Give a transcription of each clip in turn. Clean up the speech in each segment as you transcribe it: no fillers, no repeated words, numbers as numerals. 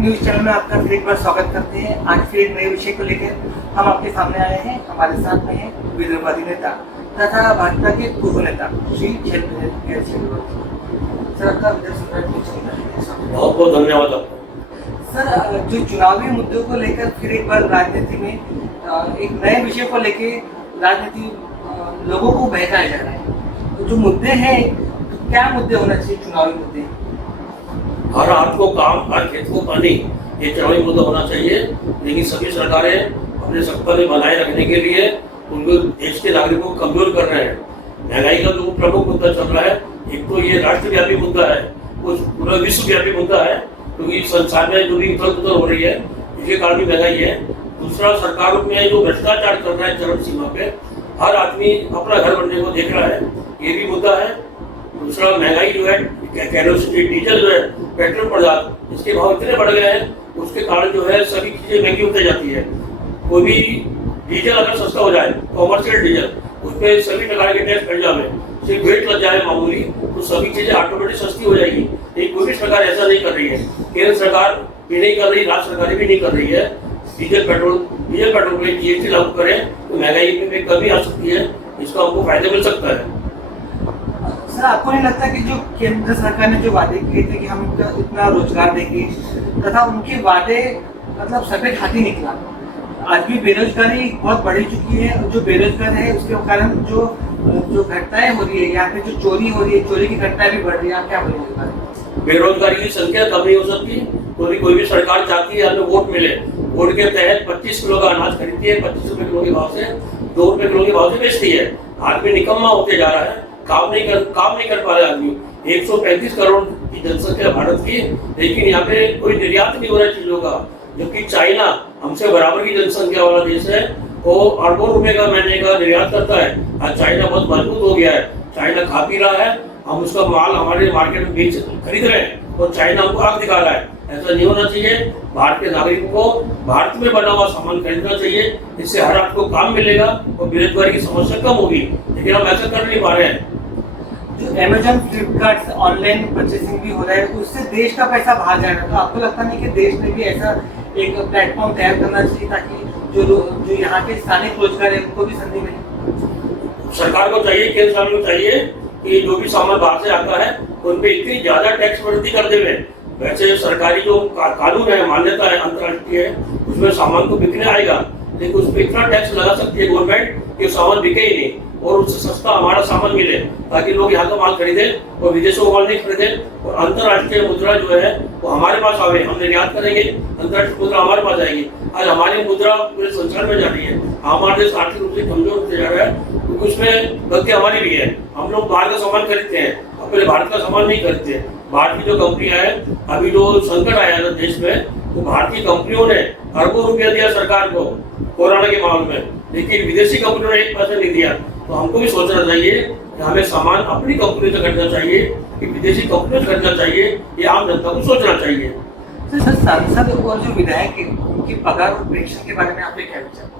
News channel में आपका फिर एक बार स्वागत करते हैं। आज फिर एक नए विषय को लेकर हम आपके सामने आए हैं। हमारे साथ में हैं विदर्भवादी नेता तथा भाजपा के पूर्व नेता श्री छेदीलाल सर। आपका बहुत बहुत धन्यवाद आपको। सर, जो चुनावी मुद्दों को लेकर फिर एक बार राजनीति में एक नए विषय को लेकर राजनीति लोगों को बहकाया जा रहा है। तो जो मुद्दे हैं, तो क्या मुद्दे होना चाहिए चुनावी मुद्दे? हर हाथ को काम, हर खेत को पानी, ये चुनावी मुद्दा होना चाहिए। लेकिन सभी सरकारें अपने सत्ता में बनाए रखने के लिए उनको देश के नागरिकों को कमजोर कर रहे हैं। महंगाई का जो प्रमुख मुद्दा चल रहा है, एक तो ये राष्ट्रव्यापी मुद्दा है, कुछ पूरा विश्वव्यापी मुद्दा है, क्योंकि संसार में जो भी उथल पुथल हो रही है इसके कारण भी महंगाई है। दूसरा, सरकारों में जो भ्रष्टाचार चल रहा है चरम सीमा पे, हर आदमी अपना घर बनने को देख रहा है, ये भी मुद्दा है। दूसरा, महंगाई जो है, डीजल जो है, पेट्रोल पदार्थ, इसके भाव इतने बढ़ गए हैं, उसके कारण जो है सभी चीजें महंगी होती जाती है। कोई भी डीजल अगर सस्ता हो जाए, कॉमर्शियल डीजल, उस पर सभी प्रकार के टैक्स बढ़ जाए, सिर्फ वेट लग जाए मामूली, तो सभी चीजें ऑटोमेटिक सस्ती हो जाएगी। लेकिन कोई भी सरकार ऐसा नहीं कर रही है। केंद्र सरकार भी नहीं कर रही, राज्य सरकारें भी नहीं कर रही है। डीजल पेट्रोल पे जीएसटी लागू करें तो महंगाई में कमी आ सकती है, इसका हमको फायदा मिल सकता है। सर, आपको नहीं लगता कि जो केंद्र सरकार ने जो वादे किए थे कि हम इतना रोजगार देंगे, तथा उनके वादे मतलब सफेद हाथी निकला? आज भी बेरोजगारी बहुत बढ़ी चुकी है। जो बेरोजगार है उसके कारण जो घटनाएं हो रही है, यहाँ पे जो चोरी हो रही है, चोरी की घटनाएं भी बढ़ रही है। आप क्या बोलेंगे? बेरोजगारी की संख्या कम नहीं हो सकती। कोई भी सरकार चाहती है हमें वोट मिले, वोट के तहत 25 किलो का अनाज खरीदती है, 25 रुपए किलो के भाव से, 2 रुपए किलो के भाव से बेचती है। आदमी निकम्मा होते जा रहा है, काम नहीं कर पा रहे आदमी। 135 करोड़ की जनसंख्या भारत की, लेकिन यहाँ पे कोई निर्यात नहीं हो रहा है चीजों का। जबकि चाइना हमसे बराबर की जनसंख्या वाला देश है, वो अरबों रुपए का महीने का निर्यात करता है। आज चाइना बहुत मजबूत हो गया है, चाइना खा पी रहा है, हम उसका माल हमारे मार्केट में खरीद रहे हैं और चाइना हमको आग दिखा रहा है। ऐसा नहीं होना चाहिए। भारत के नागरिकों को भारत में बना हुआ सामान खरीदना चाहिए, इससे हर हाथ को काम मिलेगा और बेरोजगारी की समस्या कम होगी। लेकिन हम ऐसा कर नहीं पा रहे हैं। जो अमेजन, फ्लिपकार्ट से ऑनलाइन परचेसिंग भी हो रहा है, उससे देश का पैसा बाहर जाएगा। तो आपको लगता नहीं कि देश ने भी ऐसा एक प्लेटफॉर्म तैयार करना चाहिए ताकि जो यहाँ के स्थानिक रोजगार है उनको भी संधि मिले? सरकार को चाहिए, केंद्र सरकार को चाहिए कि जो भी सामान बाहर से आता है उन पे इतनी ज्यादा टैक्स वृद्धि कर देवे। वैसे सरकारी जो कानून है, मान्यता है अंतर्राष्ट्रीय है, उसमें सामान को बिकने आएगा, लेकिन उस पर इतना टैक्स लगा सकती है गवर्नमेंट कि सामान बिके ही नहीं और उससे सस्ता हमारा सामान मिले, ताकि लोग यहाँ का माल खरीदे और विदेशों का माल नहीं खरीदे। और अंतर्राष्ट्रीय मुद्रा जो है वो हमारे पास आवे, हम निर्यात करेंगे, अंतर्राष्ट्रीय मुद्रा हमारे पास आएगी। आज हमारी मुद्रा पूरे संसार में जा रही है, हमारे देश आर्थिक रूप से कमजोर होते जा रहा है, क्योंकि उसमें गलती हमारी भी है। हम लोग बाहर का सामान खरीदते हैं, अपने भारत का सामान नहीं खरीदते। भारत की जो कंपनियां हैं, अभी जो संकट आया था देश में, तो भारतीय कंपनियों ने अरबों रुपया दिया सरकार को कोरोना के माहौल में, लेकिन विदेशी कंपनियों ने 1 पैसा नहीं दिया। तो हमको भी सोचना चाहिए कि हमें सामान अपनी कंपनी से खरीदना चाहिए कि विदेशी कंपनियों से खरीदना चाहिए, ये आम जनता को सोचना चाहिए। सर, सांसद और जो विधायक है उनकी पगार और पेंशन के बारे में आपके क्या विचार?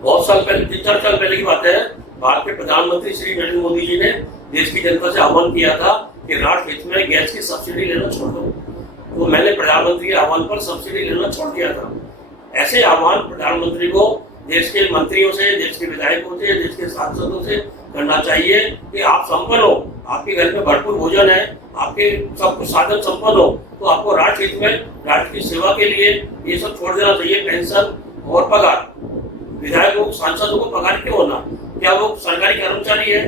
बहुत साल पहले, 3-4 साल पहले की बात है, भारत के प्रधानमंत्री श्री नरेंद्र मोदी जी ने देश की जनता से आह्वान किया था कि राष्ट्र हित में गैस की सब्सिडी लेना छोड़ दो। तो मैंने प्रधानमंत्री के आह्वान पर सब्सिडी लेना छोड़ दिया था। ऐसे आह्वान प्रधानमंत्री को देश के मंत्रियों से, देश के विधायकों से, देश के सांसदों से करना चाहिए कि आप संपन्न हो, आपके घर में भरपूर भोजन है, आपके सब कुछ साधन संपन्न हो, तो आपको राष्ट्र हित में, राष्ट्र की सेवा के लिए ये सब छोड़ देना चाहिए। पेंशन और पगार, विधायकों सांसदों को पगार क्यों होना? क्या वो सरकारी कर्मचारी है?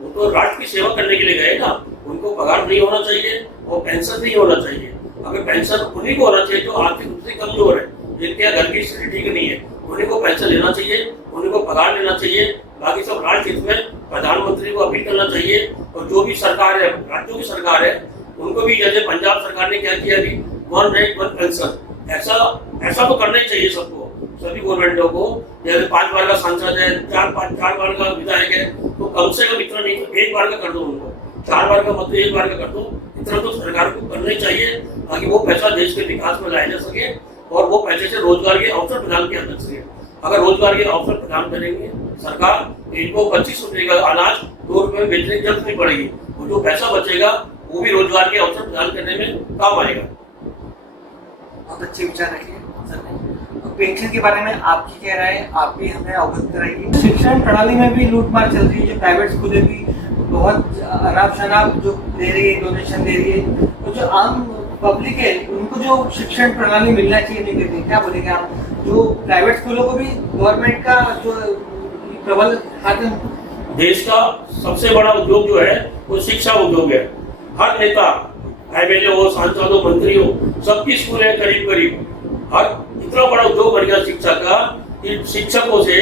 वो तो राष्ट्र की सेवा करने के लिए गए ना, उनको पगार नहीं होना चाहिए और पेंशन नहीं होना चाहिए। अगर पेंशन उन्हीं को होना चाहिए जो आर्थिक रूप से कमजोर है, जिनके घर की स्थिति ठीक नहीं है, उन्हीं को पेंशन लेना चाहिए, उन्हीं को पगार लेना चाहिए। बाकी सब राष्ट्र हित में प्रधानमंत्री को अपील करना चाहिए। और जो भी सरकार है, राज्यों की सरकार है, उनको भी, जैसे पंजाब सरकार ने क्या किया अभी, 1 रैंक 1 पेंशन, ऐसा तो करना ही चाहिए सबको, सभी गवर्नमेंटों को। जैसे 5 बार का सांसद है, 4 बार का विधायक है, तो कम से कम इतना नहीं तो 1 बार का कर दो उनको, 4 बार का मतलब 1 बार का कर दो। इतना तो सरकार को करना ही चाहिए, ताकि वो पैसा देश के विकास में लाया जा सके और वो पैसे से रोजगार के अवसर प्रदान किया जा सके। अगर रोजगार के अवसर प्रदान करेंगे सरकार, इनको 25 रुपए का अनाज 2 रुपए में बेचने की जरूरत नहीं पड़ेगी, और जो पैसा बचेगा वो भी रोजगार के अवसर प्रदान करने में काम आएगा। बहुत अच्छे विचार रखे सर ने। पेंशन के बारे में आपकी क्या राय है, आप भी हमें अवगत कराइए। शिक्षण प्रणाली में भी लूटमार चल रही है, जो प्राइवेट स्कूलें भी बहुत अनाप शनाप जो दे रही है, डोनेशन दे रही है, तो जो आम पब्लिक है उनको जो शिक्षण प्रणाली मिलना चाहिए नहीं मिलती, क्या बोलेंगे आप? जो प्राइवेट स्कूलों को भी गवर्नमेंट का जो प्रबल हाथ। देश का सबसे बड़ा उद्योग जो है वो शिक्षा उद्योग है। हर नेता, एमएलए हो, सांसद हो, मंत्री हो, सबकी स्कूल है करीब करीब। हर इतना बड़ा उद्योग बन गया शिक्षा का कि शिक्षकों से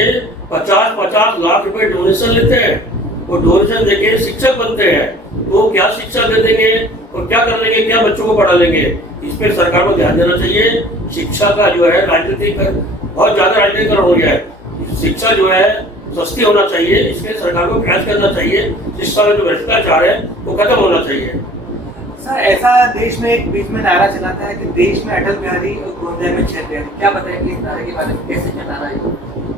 50-50 लाख रुपए डोनेशन लेते हैं। वो डोनेशन देके शिक्षक बनते हैं, तो क्या शिक्षा दे देंगे और क्या कर लेंगे, क्या बच्चों को पढ़ा लेंगे? इस पे सरकार को ध्यान देना चाहिए। शिक्षा का जो है राजनीतिक बहुत ज्यादा राजनीतिकरण हो गया है। शिक्षा जो है सस्ती होना चाहिए, इसके सरकार को प्रयास करना चाहिए। शिक्षा में जो भ्रष्टाचार है वो खत्म होना चाहिए। सर ऐसा देश में एक बीच में नारा चला था कि देश में अटल बिहारी और गोंदिया में छह बिहारी, क्या बताएंगे इस नारे के बारे में, कैसे क्या नारा है?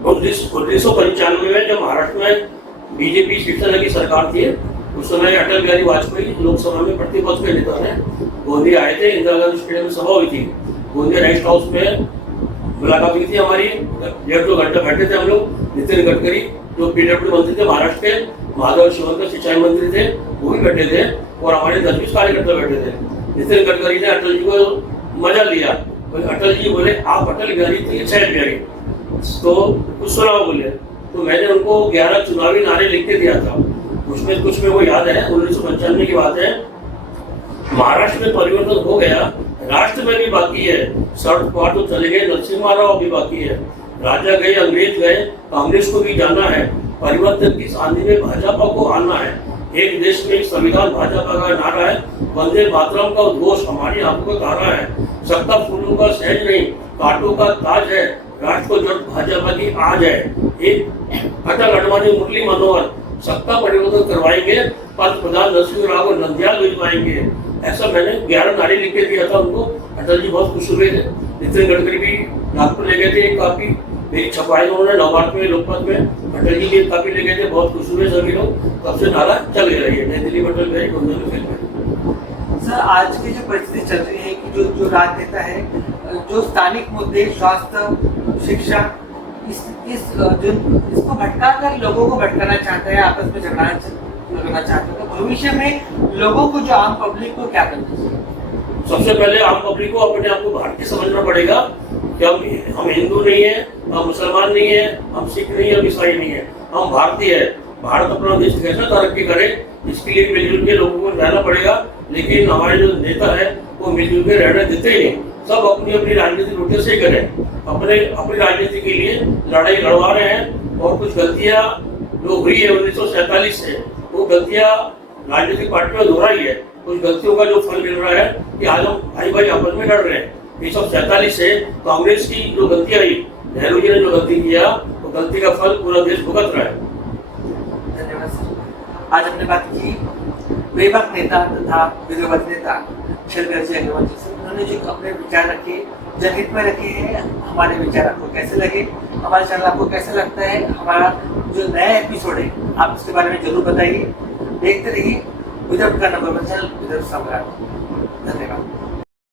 1995 में जब महाराष्ट्र में बीजेपी शिवसेना की सरकार थी, उस समय अटल बिहारी वाजपेयी लोकसभा में प्रतिपक्ष के नेता ने गोंदिया आए थे। इंदिरा गांधी स्टेडियम में सभा हुई थी, गोंदिया रेस्ट हाउस में मुलाकात हुई थी हमारी। 1.5-2 घंटे बैठे थे हम लोग। नितिन गडकरी जो पीडब्ल्यू मंत्री थे महाराष्ट्र के, माधव शिवंकर सिंचाई मंत्री थे, वो भी बैठे थे, और हमारे 10-20 कार्यकर्ता बैठे थे। नितिन गडकरी ने अटल जी को मजा लिया। अटल जी बोले आप अटल बिहारी थे, छह बिहारी, तो कुछ सुनाओ बोले। तो मैंने उनको 11 चुनावी नारे लिख के दिया था। उसमें कुछ में वो याद है, 1995 की बात है। महाराष्ट्र में परिवर्तन हो गया, राष्ट्र में भी बाकी है। शरद पवार तो चले गए, नरसिम्हा राव भी बाकी है। राजा गए, अंग्रेज गए, कांग्रेस को भी जाना है। परिवर्तन की आंधी में भाजपा को आना है। एक देश में एक संविधान भाजपा का नारा है, वंदे मातरम का उद्घोष हमारी आंखों का तारा है। सत्ता फूलों का सहज नहीं, कांटों का ताज है। राष्ट्र को जब भाजपा की आज है। एक अटल अडवाणी, मुरली मनोहर सत्ता परिवर्तन करवाएंगे, पंत प्रधान नरसिम्हा राव को नंदियाल भिजवाएंगे। ऐसा मैंने 11 नारे लिख के दिया था उनको। अटल जी बहुत खुश हुए थे। नितिन गडकरी भी नागपुर ले गए थे, एक कापी मेरी छपाई उन्होंने नवभारत में, लोकमत में। अटल जी की एक कापी ले गए थे, बहुत खुश हुए सभी लोग। तब से नारा चल रही है, नई दिल्ली में अटल बिहारी गोंदिया में फिल्म। सर आज की जो परिस्थिति चल रही है कि जो राजनेता है जो स्थानिक मुद्दे, स्वास्थ्य, शिक्षा, इसको भटका कर लोगों को भटकाना चाहता है, आपस में झगड़ा लगाना चाहता है, तो भविष्य में लोगों को, जो आम पब्लिक को क्या करना चाहिए? सबसे पहले आम पब्लिक को अपने आप को भारतीय समझना पड़ेगा कि हम हिंदू नहीं है, हम मुसलमान नहीं है, हम सिख नहीं है, हम ईसाई नहीं है, हम भारतीय है। भारत अपना देश कैसे तरक्की करे, इसके लिए मिलजुल के लोगों को रहना पड़ेगा। लेकिन हमारे जो नेता है वो मिलजुल के रहने देते ही नहीं। सब अपनी अपनी राजनीति रोटे से करें, अपनी राजनीति के लिए लड़ाई लड़वा रहे हैं। और कुछ गलतियां जो हुई है 1947 से, वो गलतियां राजनीतिक पार्टियों दोहराई है। कुछ गलतियों का जो फल मिल रहा है कि आज हम भाई भाई आपस में लड़ रहे हैं। 1947 से कांग्रेस की जो गलतियां आई, नेहरू जी ने जो गलती किया, वो गलती का फल पूरा देश भुगत रहा है। धन्यवाद सर। आज हमने बात की बेबाक नेता तथा विरोध नेता अटल बिहारी अग्रवाल जी से। उन्होंने जो अपने विचार रखे, जनहित में रखे हैं। हमारे विचार आपको कैसे लगे, हमारे चैनल आपको कैसा लगता है, हमारा जो नया एपिसोड है आप इसके बारे में जरूर बताइए। देखते रहिए विदर्भ का नंबर 1 चैनल विदर्भ सम्राट। धन्यवाद।